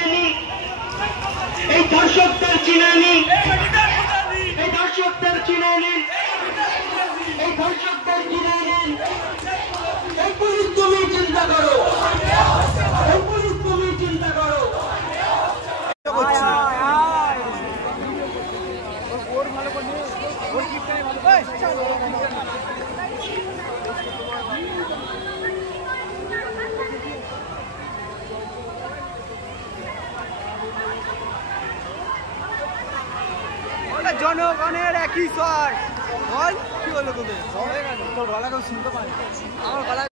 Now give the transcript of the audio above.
চিনেনি, এই ধর্ষকদের চিনেনি, এই ধর্ষকদের চিনেনি, এই ধর্ষকদের চিনেনি। এই পুলিশ তুমি চিন্তা করো, এই পুলিশ তুমি চিন্তা করো। জনগণের একই স্বর বল কি হলো তোদের তোর গলা কেউ শুনতে পারে আমার গলা